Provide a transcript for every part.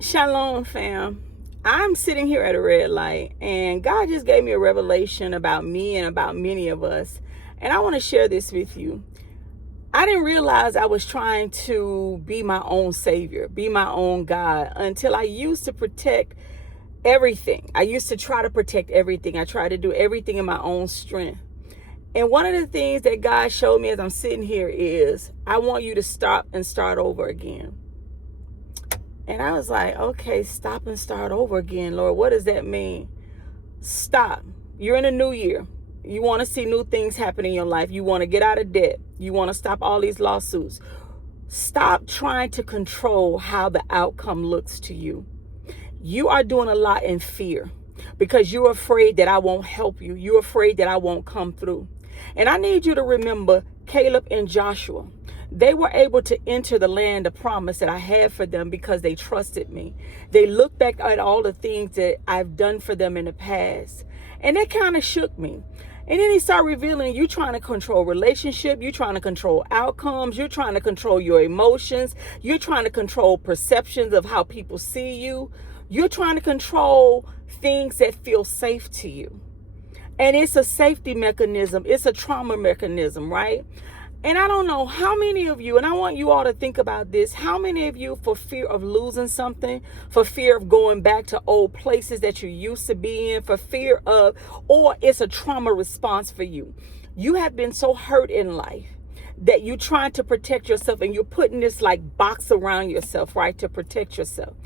Shalom, fam. I'm sitting here at a red light, and God just gave me a revelation about me and about many of us. And I want to share this with you. I didn't realize I was trying to be my own savior, be my own God, until I used to protect everything. I used to try to protect everything. I tried to do everything in my own strength. And one of the things that God showed me as I'm sitting here is, I want you to stop and start over again. And I was like, okay, stop and start over again, Lord. What does that mean? Stop. You're in a new year. You want to see new things happen in your life. You want to get out of debt. You want to stop all these lawsuits. Stop trying to control how the outcome looks to you. You are doing a lot in fear because you're afraid that I won't help you. You're afraid that I won't come through. And I need you to remember Caleb and Joshua. They were able to enter the land of promise that I had for them because they trusted me. They looked back at all the things that I've done for them in the past. And that kind of shook me. And then he started revealing, you trying to control relationship, you're trying to control outcomes, you're trying to control your emotions, you're trying to control perceptions of how people see you. You're trying to control things that feel safe to you. And it's a safety mechanism. It's a trauma mechanism, right? And I don't know how many of you, and I want you all to think about this, how many of you, for fear of losing something, for fear of going back to old places that you used to be in, for fear of, or it's a trauma response for you. You have been so hurt in life that you're trying to protect yourself, and you're putting this like box around yourself, right, to protect yourself.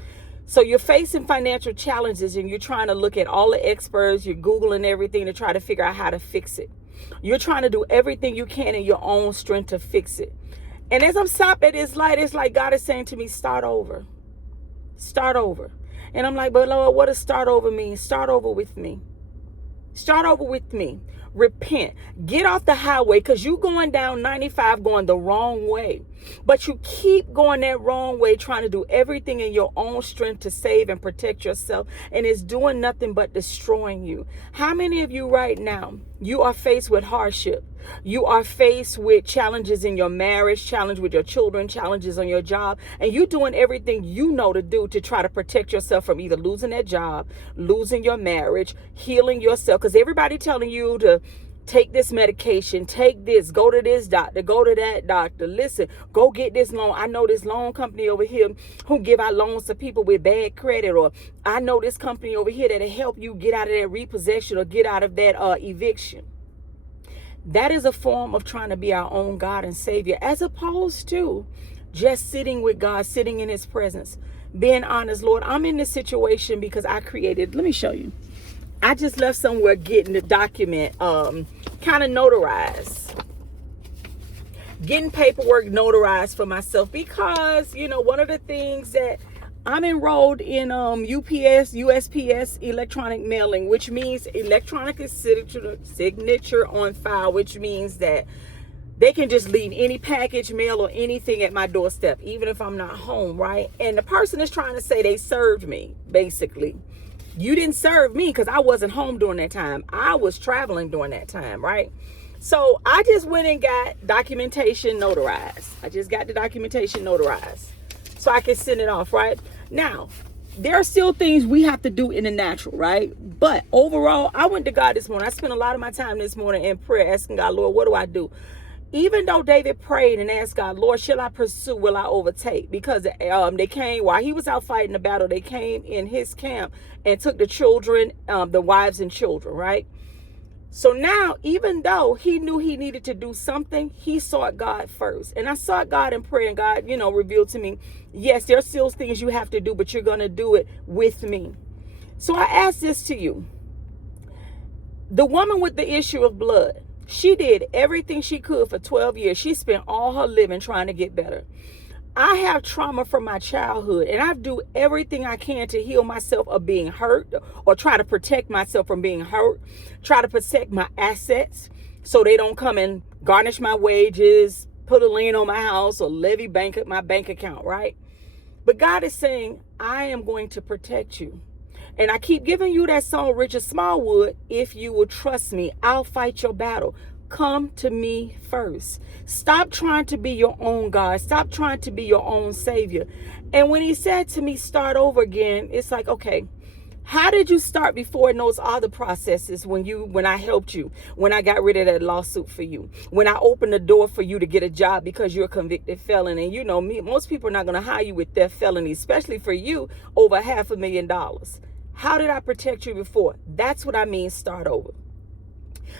So you're facing financial challenges, and you're trying to look at all the experts, you're Googling everything to try to figure out how to fix it. You're trying to do everything you can in your own strength to fix it. And as I'm stopped at this light, it's like God is saying to me, start over. Start over. And I'm like, but Lord, what does start over mean? Start over with me. Start over with me. Repent. Get off the highway, because you're going down 95 going the wrong way. But you keep going that wrong way, trying to do everything in your own strength to save and protect yourself. And it's doing nothing but destroying you. How many of you right now, you are faced with hardship? You are faced with challenges in your marriage, challenge with your children, challenges on your job, and you're doing everything you know to do to try to protect yourself from either losing that job, losing your marriage, healing yourself, because everybody telling you to take this medication, take this, go to this doctor, go to that doctor, listen, go get this loan. I know this loan company over here who give out loans to people with bad credit, or I know this company over here that'll help you get out of that repossession or get out of that eviction. That is a form of trying to be our own God and Savior, as opposed to just sitting with God, sitting in His presence, being honest. Lord, I'm in this situation because I created. Let me show you. I just left somewhere getting the document kind of notarized. Getting paperwork notarized for myself because, you know, one of the things that I'm enrolled in UPS, USPS electronic mailing, which means electronic signature on file, which means that they can just leave any package, mail, or anything at my doorstep, even if I'm not home, right? And the person is trying to say they served me, basically. You didn't serve me because I wasn't home during that time. I was traveling during that time, right? So I just went and got documentation notarized. I just got the documentation notarized so I can send it off, right? Now, there are still things we have to do in the natural, right? But overall, I went to God this morning. I spent a lot of my time this morning in prayer asking God, Lord, what do I do? Even though David prayed and asked God, Lord, shall I pursue? Will I overtake? Because they came while he was out fighting the battle. They came in his camp and took the children, the wives and children, right? So now, even though he knew he needed to do something, he sought God first. And I sought God in prayer, and God, you know, revealed to me, yes, there are still things you have to do, but you're going to do it with me. So I ask this to you. The woman with the issue of blood, she did everything she could for 12 years. She spent all her living trying to get better. I have trauma from my childhood, and I do everything I can to heal myself of being hurt, or try to protect myself from being hurt, try to protect my assets so they don't come and garnish my wages, put a lien on my house, or levy my bank account, right? But God is saying, I am going to protect you. And I keep giving you that song, Richard Smallwood, if you will trust me, I'll fight your battle. Come to me first. Stop trying to be your own God. Stop trying to be your own Savior. And when he said to me, start over again, it's like, okay, how did you start before in those other processes when I helped you, when I got rid of that lawsuit for you, when I opened the door for you to get a job because you're a convicted felon? And you know me, most people are not going to hire you with theft felony, especially for you, over $500,000. How did I protect you before? That's what I mean, start over.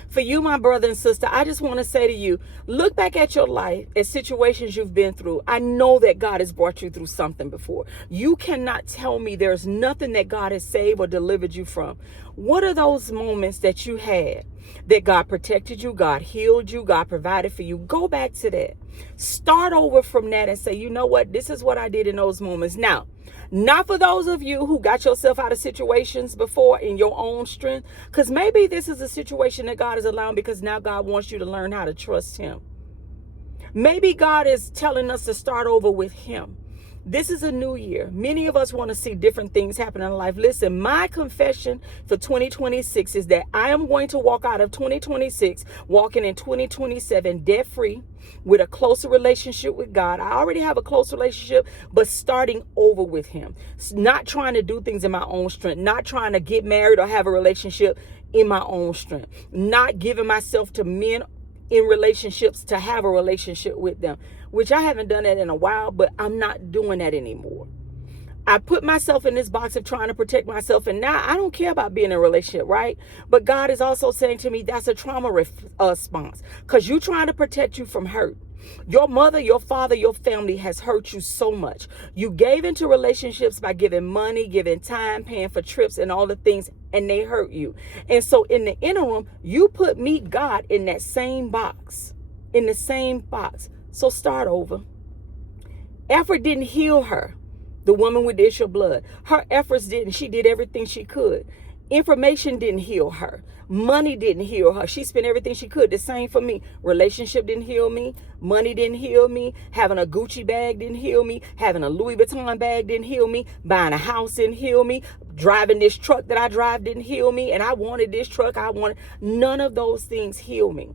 For you, my brother and sister, I just want to say to you, look back at your life, at situations you've been through. I know that God has brought you through something before. You cannot tell me there's nothing that God has saved or delivered you from. What are those moments that you had that God protected you, God healed you, God provided for you? Go back to that. Start over from that and say, you know what? This is what I did in those moments. Now, not for those of you who got yourself out of situations before in your own strength, because maybe this is a situation that God is allowing because now God wants you to learn how to trust him. Maybe God is telling us to start over with him. This is a new year. Many of us want to see different things happen in life. Listen, my confession for 2026 is that I am going to walk out of 2026, walking in 2027 debt-free, with a closer relationship with God. I already have a close relationship, but starting over with him. Not trying to do things in my own strength. Not trying to get married or have a relationship in my own strength. Not giving myself to men in relationships to have a relationship with them, which I haven't done that in a while, but I'm not doing that anymore. I put myself in this box of trying to protect myself, and now I don't care about being in a relationship, right? But God is also saying to me, that's a trauma response, because you're trying to protect you from hurt. Your mother, your father, your family has hurt you so much. You gave into relationships by giving money, giving time, paying for trips and all the things, and they hurt you. And so in the interim, you put me, God, in that same box, So start over. Effort didn't heal her. The woman with the issue of blood. Her efforts didn't. She did everything she could. Information didn't heal her. Money didn't heal her. She spent everything she could. The same for me. Relationship didn't heal me. Money didn't heal me. Having a Gucci bag didn't heal me. Having a Louis Vuitton bag didn't heal me. Buying a house didn't heal me. Driving this truck that I drive didn't heal me. And I wanted this truck. None of those things heal me.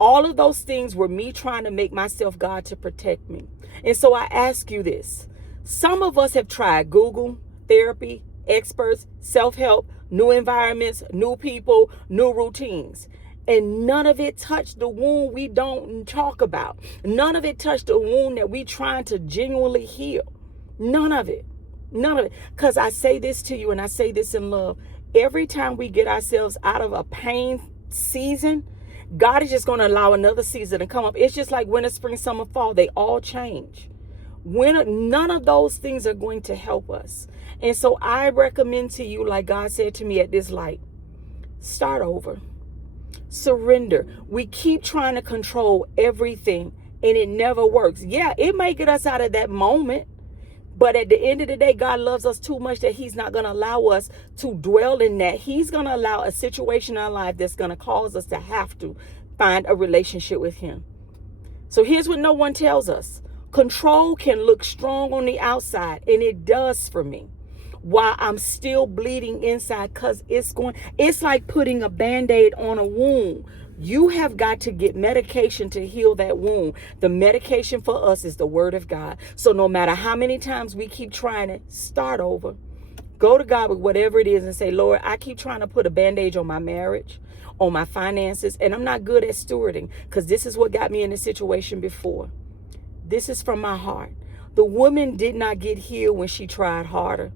All of those things were me trying to make myself God to protect me. And so I ask you this. Some of us have tried Google, therapy, experts, self-help, new environments, new people, new routines. And none of it touched the wound we don't talk about. None of it touched the wound that we trying to genuinely heal. None of it. Because I say this to you, and I say this in love. Every time we get ourselves out of a pain season, God is just going to allow another season to come up. It's just like winter, spring, summer, fall. They all change. None of those things are going to help us. And so I recommend to you, like God said to me at this light, start over. Surrender. We keep trying to control everything, and it never works. Yeah, it may get us out of that moment, but at the end of the day, God loves us too much that he's not going to allow us to dwell in that. He's going to allow a situation in our life that's going to cause us to have to find a relationship with him. So here's what no one tells us. Control can look strong on the outside, and it does for me, while I'm still bleeding inside, because it's like putting a Band-Aid on a wound. You have got to get medication to heal that wound. The medication for us is the word of God. So no matter how many times we keep trying to start over, go to God with whatever it is and say, Lord, I keep trying to put a Band-Aid on my marriage, on my finances, and I'm not good at stewarding, because this is what got me in this situation before. This is from my heart. The woman did not get healed when she tried harder.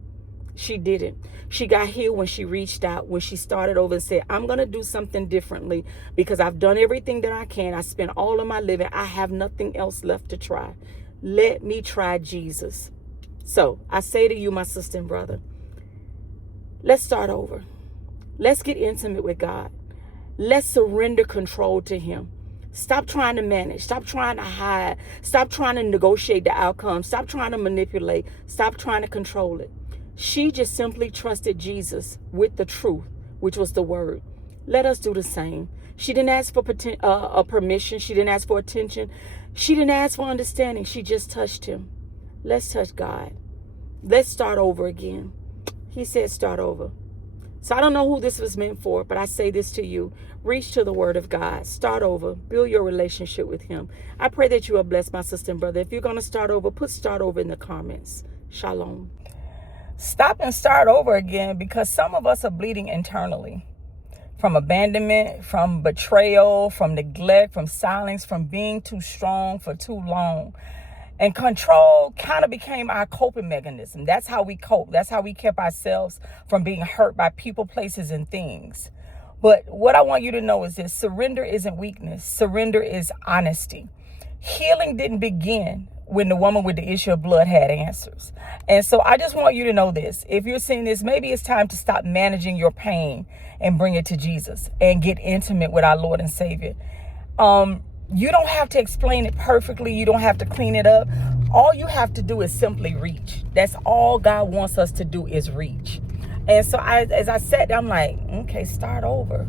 She didn't. She got healed when she reached out, when she started over and said, I'm going to do something differently because I've done everything that I can. I spent all of my living. I have nothing else left to try. Let me try Jesus. So I say to you, my sister and brother, let's start over. Let's get intimate with God. Let's surrender control to him. Stop trying to manage. Stop trying to hide. Stop trying to negotiate the outcome. Stop trying to manipulate. Stop trying to control it. She just simply trusted Jesus with the truth, which was the word. Let us do the same. She didn't ask for permission. She didn't ask for attention. She didn't ask for understanding. She just touched him. Let's touch God. Let's start over again. He said start over. So I don't know who this was meant for, but I say this to you. Reach to the word of God. Start over. Build your relationship with him. I pray that you are blessed, my sister and brother. If you're going to start over, put start over in the comments. Shalom. Stop and start over again, because some of us are bleeding internally. From abandonment, from betrayal, from neglect, from silence, from being too strong for too long. And control kind of became our coping mechanism. That's how we cope. That's how we kept ourselves from being hurt by people, places, and things. But what I want you to know is this: surrender isn't weakness. Surrender is honesty. Healing didn't begin when the woman with the issue of blood had answers. And so I just want you to know this. If you're seeing this, maybe it's time to stop managing your pain and bring it to Jesus and get intimate with our Lord and Savior. You don't have to explain it perfectly. You don't have to clean it up. All you have to do is simply reach. That's all God wants us to do, is reach. And so as I sat there, I'm like, okay, start over.